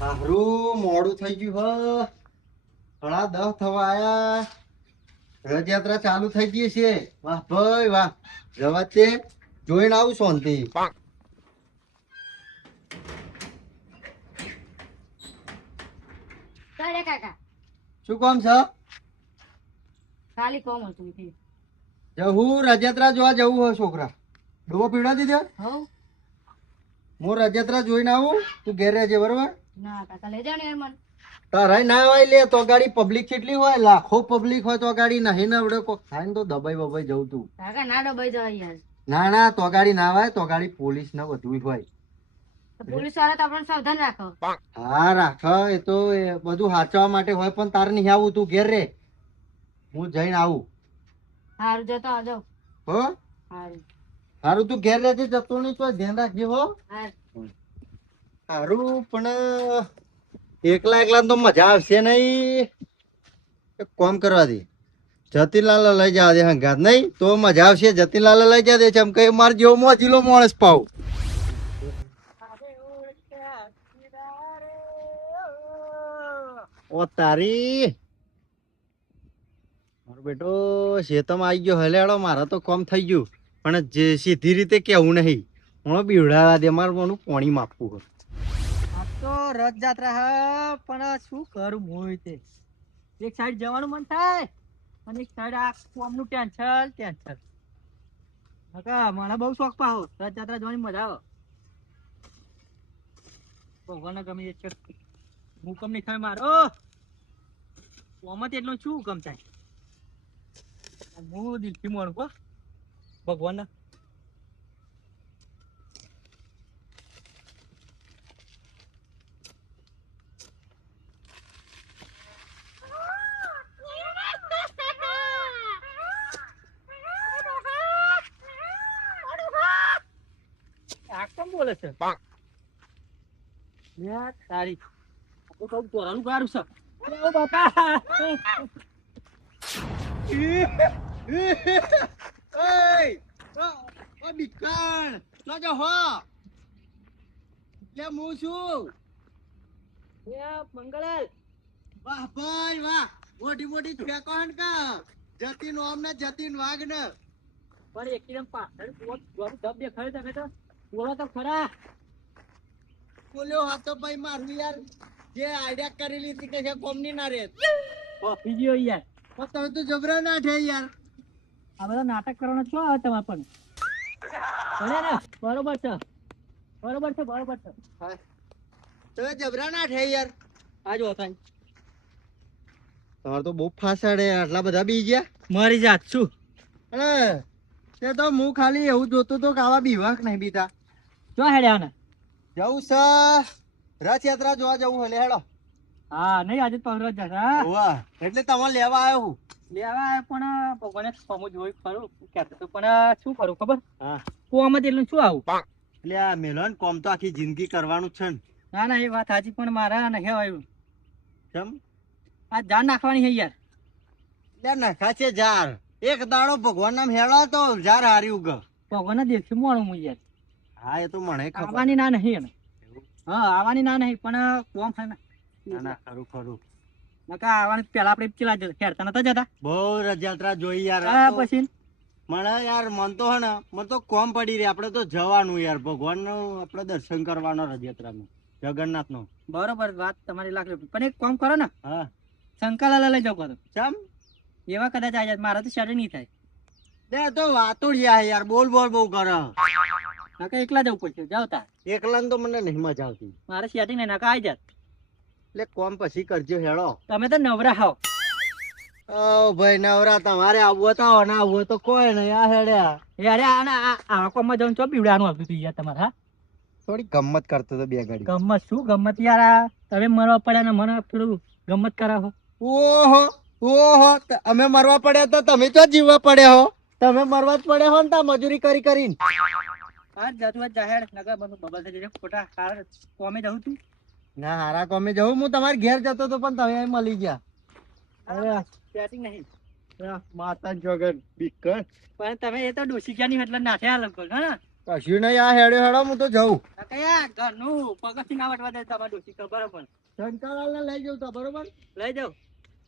હારું મોડું થઈ ગયું હ. ઘણા 10 થવા આયા. રથયાત્રા ચાલુ થઈ ગઈ છે. વાહ ભાઈ વાહ. જવા તે જોઈને આવું શાંતિ. ચાલે કાકા શું કામ છે? ખાલી કોમ હતું ઈ. જવું રથયાત્રા જોવા જવું હોય છોકરા. ડોબો પીવડા દીધો. હવ હું રથયાત્રા જોઈને આવું. તું ઘેર રહેજે બરોબર. ના કાકા લઈ જાવ ને યાર મને. તારાય ના હોય લે તો ગાડી પબ્લિક કેટલી હોય, લાખો પબ્લિક હોય તો ગાડી નહીં ને આવડે કોક થાય ને તો દબાઈ બબાઈ જવું તું. કાકા ના ડબાઈ જવાય યાર. ના ના તો ગાડી ના હોય તો ગાડી પોલીસ ને બધું હોય. તો પોલીસ વાળા તો આપણને સાવધાન રાખો. હા રાખ એ તો એ બધું સાચવવા માટે હોય પણ તારે નહીં આવું. તું ઘેર રે, હું જઈને આવું. હારું જતો આવજો. હો હારું સારું તું ઘેર રહેજે, જતો નહીં તો ધ્યાન રાખજે હો. હારું સારું પણ એકલા એકલા તો મજા આવશે નહીં. એક કામ કરવા દે, જતીનલાલ લઈ જવા દે હંગાત નહીં તો મજા આવશે. જતીનલાલ લઈ જવા દે ચમ કે માર જેવો મોજીલો માણસ પાવ. ઓ તારી મારો બેટો શેતમ આવી ગયો હલેડો. મારા તો કામ થઈ ગયું પણ જે સીધી રીતે કેવું નહીં. હું બીવડાવા દે, મારે કોનું પાણી માપવું. આ તો રથયાત્રા હા પણ શું કરું હું તે એક સાઈડ જવાનું મન થાય અને એક સાઈડ આ કોમનું ટેન્શન. કાકા મને બહુ શોખ પાહો રથયાત્રા જોવાની મજા આવે. ભગવાન ગમે એ છે હુકમ નહીં થાય મારો. કોમત એટલું શું હુકમ થાય. હું દિલથી માનું કો ભગવાન. આ કોણ બોલે છે? યાર તારી તો કહું તોરાનું ગારું છે. ઓ બાપા બીકણ તો જો હો લે હું છું. મંગળ વાહ ભાઈ વાહ. મોટી મોટી ફેંકો હન કા જતીન ઓમ ને જતીન વાઘ ને. પણ એકદમ પાછળ ગોરું ધબ દેખાય તમે તો બોલો તો ખરા. બોલ્યો હા તો ભાઈ મારું યાર જે આઈડિયા કરેલી હતી કે કોમની ના રે. કોફી ગયો યાર. પણ તમે તો જબરા ના થયા યાર. આ બધા નાટક કરવાનો શું આવે તમારે પણ ભલે ને બરોબર છે બરોબર છે બરોબર છે. તમે જબરા ના થયા યાર. આ જો થાય તમારે તો બહુ ફાસાડે. આટલા બધા બી ગયા મારી જાત શું. અને તે તો હું ખાલી એવું જોતો તો કે આવા બીવાક નહીં બીતા. જો હેડ્યા ને જવું છે રથયાત્રા જોવા જવું હલે હેડો. હા નહીં આજે પંદર જશે હા વાહ એટલે તમે લેવા આવ્યો હું. લેવા આવ્યો પણ ભગવાને સમજ જોઈ ખરું કહેતો તો પણ શું કરું ખબર. હા કોમ જ એટલું શું આવું. એટલે આ મેલન કોમ તો આખી જિંદગી કરવાનું છે ને. ના ના એ વાત સાચી પણ મારા નહીં આવ્યું. કેમ આ જાન નાખવાની છે યાર. એટલે નખા છે ઝાર. એક દાડો ભગવાન નામ હેળો તો ઝાર હારી ઉગ. ભગવાનના દેખી મોણું હું યાર. હા એ તો મને ખબર. આવવાની ના નહીં એને. હા આવવાની ના નહીં પણ કોમ છે ને. ના ના ખરું ખરું. નકા આવવાની પેલા આપણે પેલા ખેડતા નતા જતા. બહુ રથયાત્રા જોઈ યાર. હા પછી મને યાર મન તો હે ને મને તો કોમ પડી રહી. આપણે તો જવાનું યાર ભગવાન નું આપણે દર્શન કરવાનો રથયાત્રાનું જગન્નાથ નું. બરોબર વાત તમારી લાખ પણ એક કામ કરો ને હા શંકરલાલ લઈ જાવ કરો ચમ એવા કદાચ આવી જાય મારા તો શરીર નહીં થાય. દે તો વાતોડિયા યાર બોલ બોલ બહુ કરે. નકા એકલા જવું પડશે જાવ તાર. એકલા તો મને નહીં મજા આવતી. મારે સેટિંગ નહીં નકા આવી જાત. એટલે કોમ પછી કરજો હેડો. તમે તો નવરા હાવ. ઓ ભાઈ નવરા તમારે આવવો તો આવો ના આવવો તો કોઈ નહીં. આ હેડ્યા અરે આ કોમમાં જવાનું ચો પીવડાનું આવતું હતું યાર તમારે. હા થોડી ગમત કરતો તો બે ઘડી. ગમત શું ગમત યાર. આ તમે મરવા પડ્યા ને મને પેલું ગમત કરાવો. ઓહો ઓહો અમે મરવા પડ્યા તો તમે તો જીવવા પડ્યા હો. તમે મરવા જ પડ્યા હો ને તા મજૂરી કરી કરીને. હા જતું જાહેર નગર બધું બબલ થઈ જશે ખોટા હાર કોમે જવું તું. ના હારા કોમે જવું. હું તમારે ઘેર જતો તો પણ તમે અહીં મળી ગયા. અરે સેટિંગ નહીં. માતા જોગન બીકર. પણ તમે એ તો ડોસી ગયા ની એટલે નાઠે આ લગભગ હા કશું નહીં, આ હેડ્યો હેડો હું તો જઉં. કાકા ઘરનું પગથી ના વટવા દે તમારે ડોશી ખબર પણ શંકરલાલને લઈ જાઉં તો બરોબર. લઈ જાઓ.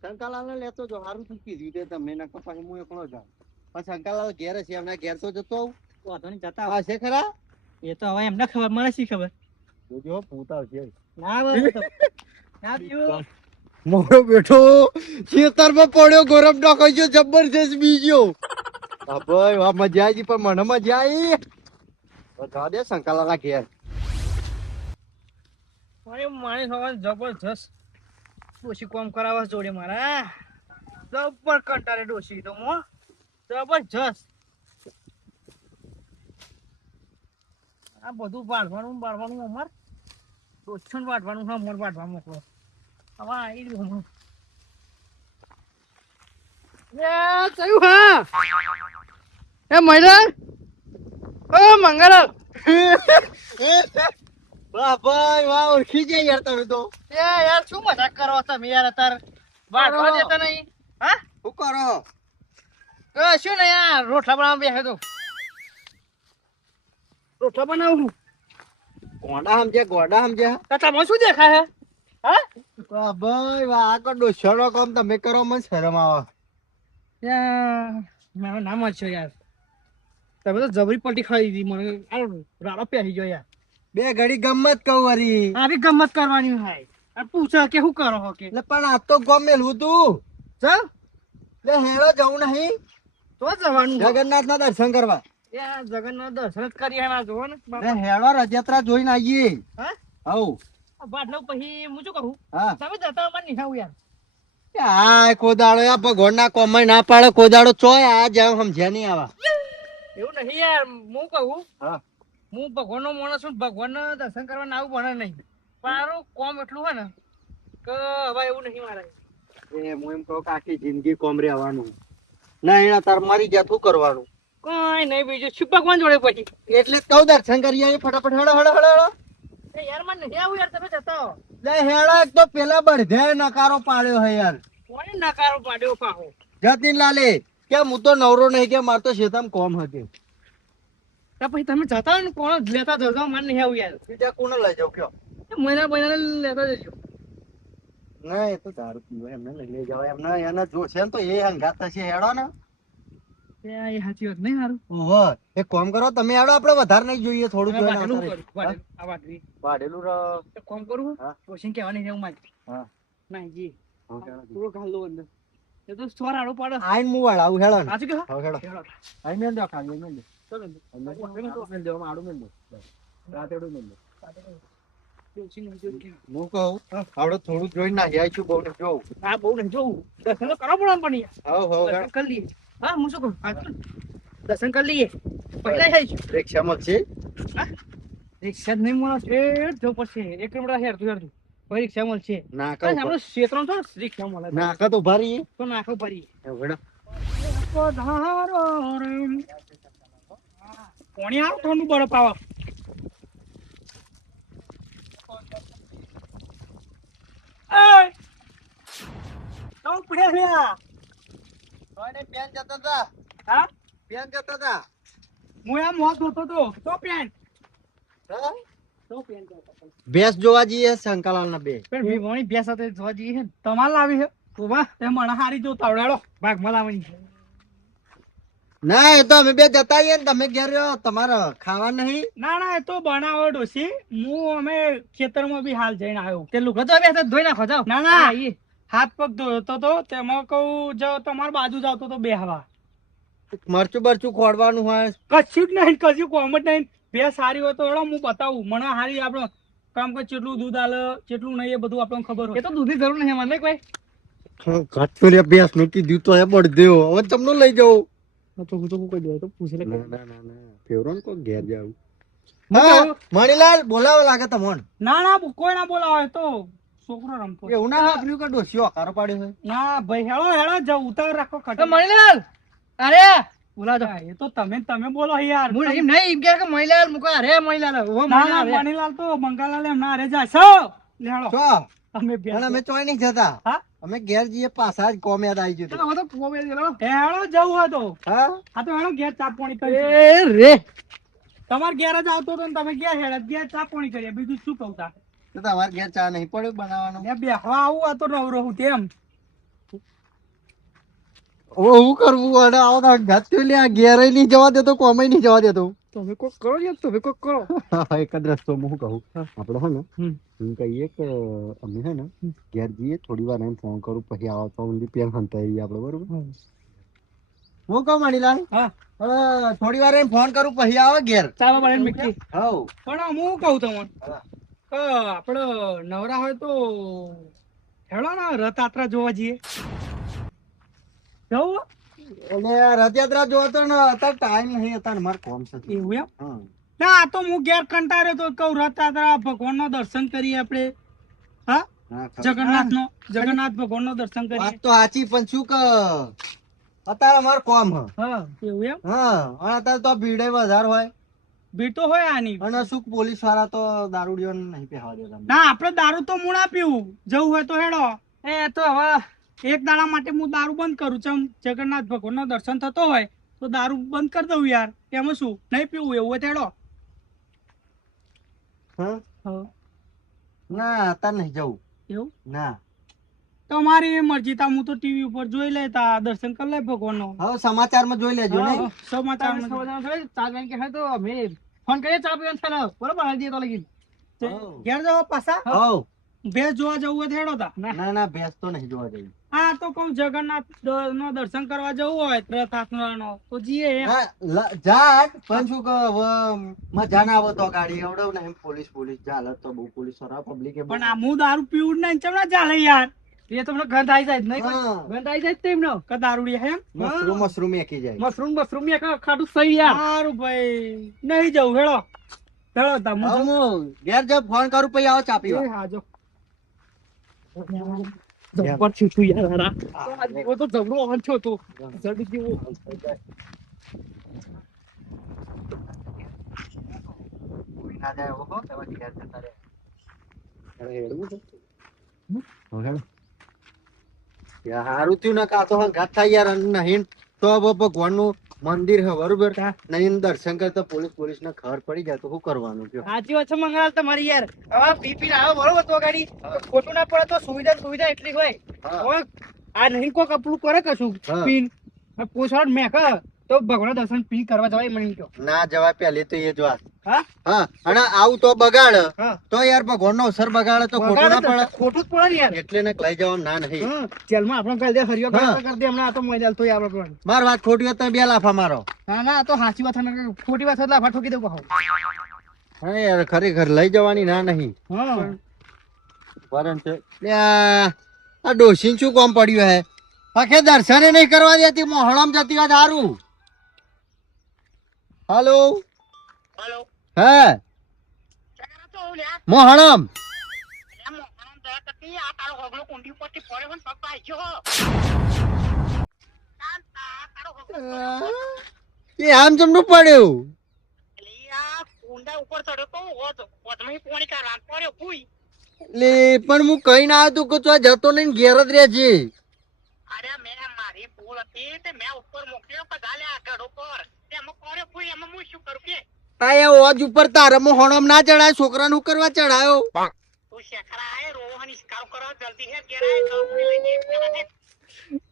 શંકરલાલને લેતો જો, સારું શું કીધું તે તમે, નકર પછી હું એકલો જાઉં. પણ શંકરલાલ ઘેર છે, એમના ઘેર તો જતો આવું. વાંધો નહીં જતા આ છે ખરા? એ તો હવે એમને ખબર, મને શી ખબર. જોજો ભૂત આવશે. ના બસ ના પીવું. મારો બેઠો ખેતરમાં પડ્યો, ગોરમ નાખો ગયો, જબરજસ્ત બીજો. હા ભાઈ, વાહ, મજા આવી પણ મને મજા આવી. જા દે શંકરલાલના ઘેર. મારી સવાર જબરજસ્ત ડોશી કોમ કરાવવા જોડે મારા જબર કંટાળે ડોશી તો મો જબરજસ્ત. આ બધું વાઢવાનું અમાર ડોશી ને વાઢવાનું હા, મોર વાઢવા મોકલો. હવે આવી રહ્યું એ મહિલા ઓ મંગળ વાહ ભાઈ વાહ, ઓળખી જાય યાર તમે તો. યાર શું મજાક કરો તમે યાર, અત્યારે વાઢવા દેતા નહીં. હા શું કરો? શું નહીં, યાર રોટલા બનાવવા બેસે તો રોટલા બનાવું. ગોડા સમજ્યા, ગોડા સમજ્યા. તો તમે શું દેખાય હે? હા વાહ ભાઈ વાહ, આ કો ડોશીનો કામ તમે કરો, મને શરમ આવે. મારો નામ જ છે યાર, તમે તો જબરી પલટી ખાઈ દીધી મને. રાડો પહેરી ગયો યાર. બે ઘડી ગમત કહું વરી. આ બી ગમત કરવાની હોય. આ પૂછે કે શું કરો છો કે? એટલે પણ આ તો ગમ મેલવું તું. ચાલ લે હેડો જવું નહીં તો જવાનું છે. જગન્નાથ ના દર્શન કરવા. યાર જગન્નાથ દર્શન જ કરી ના જોવો ને. લે હેડો રથયાત્રા જોઈને આવીએ. હા હઉ બાટલો પછી હું શું કરું? હા તમે જતા અમારે નિહાવું યાર. આ કોદાળો આ ભગવાન ના કોમાય ના પાડે, કોદાળો ચોય આ જાવ સમજ્યા નહીં આવા. એવું નહીં યાર, હું કહું હા હું ભગવાન નો માણસ છું, ભગવાન દર્શન કરવા ના આવું ભણે નહીં. પણ આનું કોમ એટલું હોય ને કે હવે એવું નહીં મારે. એ હું એમ કહું કે આખી જિંદગી કોમ રહેવાનું ના, એના તાર મારી ગયા શું કરવાનું? કોઈ નહીં, બીજું શું ભગવાન જોડે પછી. એટલે જ કહું દર્શન કરી આવીએ ફટાફટ. હેડો હેડો હેડો હેડો. એ યાર મને નહીં આવું યાર, તમે જતા હો. લે હેડો, એક તો પેલા બળધ્યાએ નકારો પાડ્યો હે યાર. કોને નકારો પાડ્યો પાહો? જતીન લાલે કે હું તો નવરો નહીં, કે માર તો શેતામ કોમ હતી. તો પછી તમે જતા હોય ને કોણ લેતા જજો, મને નહીં આવું યાર. બીજા કોને લઈ જાવ કયો? મહિના લેતા જજો. ના એ તો દારૂ પીવો, એમને લઈ લઈ જવાય. એમને એને જોશે ને તો એ હંગાત થશે. હેડો ને. એ સાચી વાત નહીં સારું. ઓહો, એક કામ કરો તમે, હેડો, આપણે વધારે નહીં જોઈએ, થોડું આ જોઈએ. વાટેલું કરું, આ વાટવી. વાઢેલું એક કામ કરું હા. રોશન કહેવાની જેવું મારી. હા. નહીં જી પૂરો ઘાલ દો અંદર. એ તો સ્વર આડો પાડો. આઈન હું વાળાવું. હેડો ને. સાચું કે હવે હેડો. હેડો. આઈ મેલ દો, ખાલી મેલ દો. ચલો મેલ દો, આડું મેલ દો. રાતેડું મેલ દો. ડોશીને જોઈ કે. હું કહું આપણે થોડું જોઈને નાખી આવીશું, બહુ નહીં જોવું. હા બહુ નહીં જોવું, દર્શન તો કરવા પડે પણ યાર. હવ હવ દર્શન કરી લઈએ. હા હું શું કહું, દર્શન કરી લઈએ પહેલા જઈશું. રિક્ષામાં છે. રિક્ષા જ નહીં મળે છે, જો પછી 1 કિલોમીટર હેરતું હેરતું પછી રિક્ષા મળશે. નાકા ઉપર. આપણું ક્ષેત્રમાં તો રિક્ષા મળે. નાકા તો ઉભા રહીએ. તો નાખો ભરીએ. હેડો. કોણી આવ થોડું બળ પાવા. પેન જતા હતા. હા પેન જતા હતા. હું આમ મોત હોતો તો પેન હા? તો પેન કરતા. ભેંસ જોવા જઈએ શંકરલાલ ના બે. પણ વિવાણી ભેંસ સાથે જોવા જઈએ છે ને, તમારે લાવી છે તો વાહ, તે મને હારી જો તાવડાડો ભાગમાં લાવવાની છે. ના એ તો અમે બે જતા આવીએ ને, તમે ઘેર રહ્યો, તમારે ખાવા નહીં. ના એ તો બનાવો ડોસી, હું અમે ખેતરમાં બી હાલ જઈને આવ્યો. તે લુગડો તો બે ધોઈ નાખો જાવ. ના હાથ પગ ધોતો તો તેમાં કહું જો તમારી બાજુ જાવ તો બે હવા મરચું બરચું ખોડવાનું હોય. કશું જ નહીં, કશું કોમ જ નહીં. બે સારી હોય તો એડો હું બતાવું. મને હારી આપણો કામ કે કેટલું દૂધ આલે કેટલું નહીં એ બધું આપણને ખબર હોય. એ તો દૂધની જરૂર નહીં મને કોઈ. ઘટતું ભેંસ નું કીધું તો એ પડ દેવો. હવે તમને લઈ જવું. તો હું તો કોઈ દે તો પૂછે લે. ના ફેવરો ને કોઈ ઘેર જાવ. હા મણીલાલ બોલાવો લાગે તમને. ના કોઈ ના બોલાવે તો છોકરો રમતો. એવું ના વાપર્યું કે ડોસીઓ કારો પાડ્યો હોય. ના ભાઈ હેળો જાવ ઉતાર રાખો ખટે. મણીલાલ અરે બોલાજો. એ તો તમે બોલો યાર. હું એમ નહીં એમ કે મણીલાલ મુકો. અરે મણીલાલ ઓ મણીલાલ તો બંગાલાલ એમ ના અરે જાય છો લેડો. છો અમે પણ અમે ચોય નહીં જતા. હા અમે ઘેર જઈએ, પાછા જ કોમ યાદ આવી ગયું. હવે તો પોમે હેળો જવું હતો. હા આ તો હેળો ઘેર ચા પાણી કરી. એ રે તમારે ઘેર જ આવતો હતો ને તમે ઘેર હેડ ઘેર ચા પાણી કરીએ બીજું શું કહું તા તો તમારે ઘેર ચા નહીં પડ્યું બનાવવાનું? મેં બેહવા આવું આ તો નવરો હું તેમ હવે હું કરવું? અને આવો તો હંગાત થયો લે, આ ઘેરે નહીં જવા દેતો, કોમે નહીં જવા દેતો. તમે કોક કરો યાર તમે કોક કરો એક જ રસ્તો હું કહું, આપણે હે ને એમ કહીએ કે અમે હે ને ઘેર જઈએ, થોડી વાર એને ફોન કરું, પછી આવો તો ઊંધી પેન હંતાઈ આપણે, બરોબર? હું કહું મણીલાલ, હા હવે થોડી વાર એને ફોન કરું, પછી આવે ઘેર. ચાલો મળે મિકી હવ પણ હું કહું તમને હા. કે આપણે નવરા હોય તો હેડો ને રથયાત્રા જોવા જઈએ જવું એટલે રથયાત્રા જોવો તો ને અત્યારે ટાઈમ નહીં, અત્યારે મારે કોમ છે. એવું એમ હા. ના આ તો હું ઘેર કંટાળ્યો તો કહું રથયાત્રા ભગવાન નો દર્શન કરીએ આપણે હા હા, ખરું. જગન્નાથ ભગવાન નો દર્શન કરીએ વાત તો સાચી, પણ શું કે અત્યારે અમારે કોમ હ. હા એવું એમ હા, અને અત્યારે તો ભીડે વધારે હોય, ભીડ તો હોય આની અને શું પોલીસ વાળા તો દારૂડિયો નહીં પહેવા દેતા. ના આપણે દારૂ તો મૂળા પીવું જવું હોય તો હેડો એ તો હવે એક દાડા માટે હું દારૂ બંધ કરું છું જગન્નાથ ભગવાન નો દર્શન થતો હોય તો દારૂ બંધ કરી દઉં યાર એમાં શું નહીં પીવું એવું હોય તો હેડો હા? હા. ના અત્યારે નહીં જવું. એવું ના, તમારી મરજી તા હું તો ટીવી ઉપર જોઈ લેતા દર્શન કરી લે ભગવાન નો હવે સમાચારમાં જોઈ લેજો ને. સમાચાર ફોન કરીએ ચા પીવાનું બરોબર હાલ તો લગી ઘેર જવા પાછા હવ. ભેસ જોવા જવું હોય તો હેડો તા ના ના, ભેંસ તો નહીં જોવા જવી. હા તો કહું જગન્નાથ નો દર્શન કરવા જવું હોય રથયાત્રા નો તો જઈએ એમ. હા, જાટ પણ શું કે હવે મજા ના આવે તો ગાડી એવડવ ને એમ પોલીસ ચાલે તો બહુ પોલીસ વાળા પબ્લિક પણ આ હું દારૂ પીવું નહીં ચમડા ચાલે યાર એ તમને ગંધ આવી જાય નહીં ગંધ આવી જાય તેમ નો કે દારૂડી એમ મશરૂમ એકી જાય. મશરૂમ એક ખાટું સહી યાર સારું ભાઈ નહીં જવું હેડો હેડો તા હવે હું ઘેર જઈને ફોન કરું, પછી આવો ચા પીવા. હાજો જબર છું તું યાર હારા તો તો જબરો ઓન છો તો જલ્દી જેવો કોઈ ના જાય હો, તમે ઘેર જતા રહે. હવે હેડવું છે? હવે હેડો. યાર હારું થયું ને કાં તો હંગાત થાય યાર, અને નહીં તો હવે ભગવાનનું મંદિર હે, બરોબર? નહીં દર્શન કરતા પોલીસ ને ખબર પડી જાય તો શું કરવાનું કયો? સાચી વાત છે મંગળાલ તમારી યાર હવે બીપી લાવો બરોબર તો ગાડી ખોટું ના પડે તો સુવિધા એટલી હોય હા. હવે આ નહીં કોઈ કપડું કરે કશું હા. પીન પૂછવા મેક તો ભગવાન દર્શન પીન કરવા જવાય મને કહો ના જવાય, પહેલી તો એ જ વાત. હા હા, અને આવું તો બગાડ હા તો યાર ભગવાન નો અવસર બગાડે તો ખોટું ના પડે. ખોટું જ પડે ને યાર એટલે ને લઈ જવાનું ના નહીં. જેલમાં આપણે કરી દે હરિયો હા. કરી દે હમણાં આ તો મજા તો આપણે પણ માર વાત ખોટી હોય તો બે લાફા મારો. ના ના આ તો સાચી વાત છે ને ખોટી વાત એટલે આફા ઠોકી દઉં પાછો હા યાર, ખરેખર લઈ જવાની ના નહીં. હા વરણ છે લે, આ ડોશીને શું કામ પડ્યું હે? આખે દર્શને નહીં કરવા દેતી, મોહણમ જતી વાત સારું. હાલો હે મોહણમ એ આમ જમનું પડ્યું. લે પણ હું કઈ ના આવ્યો કે તું આ જતો લઈને ઘેર જ રહે છે. આ ઓજ ઉપર તારે મોહણમ ના ચડાય, છોકરાનું કરવા ચડાયો.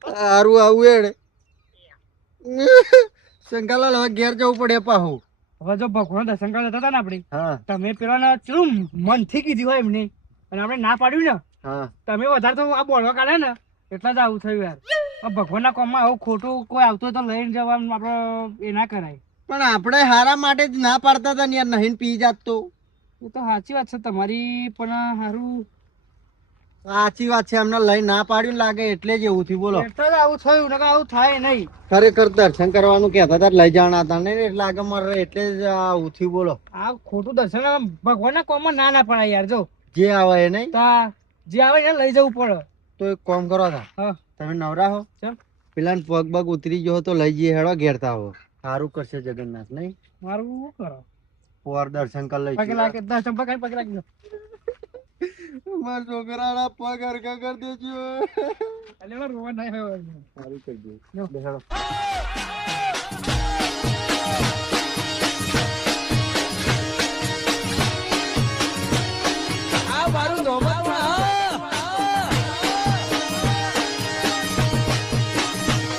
સારું આવું એડ શંકાલાલ, હવે ઘેર જવું પડે પાહુ. હવે જો ભગવાન દર્શન કરવા જતા હતા ને આપણે હા તમે પેલા ચલું મનથી કીધું હોય એમને અને આપણે ના પાડ્યું ને હા, તમે વધારે તો આ બોલવા કાઢે ને એટલે જ આવું થયું યાર આ ભગવાનના કામમાં આવું ખોટું કોઈ આવતું હોય તો લઈને જવાનું આપણે એ ના કરાય પણ આપણે હારા માટે જ ના પાડતા હતા ને યાર, નહીં પી જાત તો. એ તો સાચી વાત છે તમારી પણ સારું સાચી વાત છે, અમને લઈ ના પાડ્યું લાગે એટલે જ એવું થયું. બોલો, એટલે જ આવું થયું ને આવું થાય નહીં ખરેખર દર્શન કરવાનું કહેતા હતા, લઈ જવાના હતા ને એટલે આગળ મારે એટલે જ આવું થયું. બોલો, આ ખોટું દર્શન ભગવાનના કામમાં ના ના પડાય યાર જો જે આવે એ નહીં તા જે આવે એને લઈ જવું પડે તો એક કામ કરો હતા, હા તમે નવરા હો, ચમ પેલા પગ બગ ઉતરી ગયો તો લઈ જઈએ, હેડો ઘેરતા હો. સારું કરશે જગન્નાથ નહીં, મારું શું કરો પોર દર્શન કરી લઈ. પગે લાગે દર્શન પગે પગે લાગી જાઓ. મારા છોકરાના પગ હરખા કરી દેજો. એટલે મારે રોવા નહીં હોય સારું કરી દે. લો. બેહાડો. મારું નોબત ના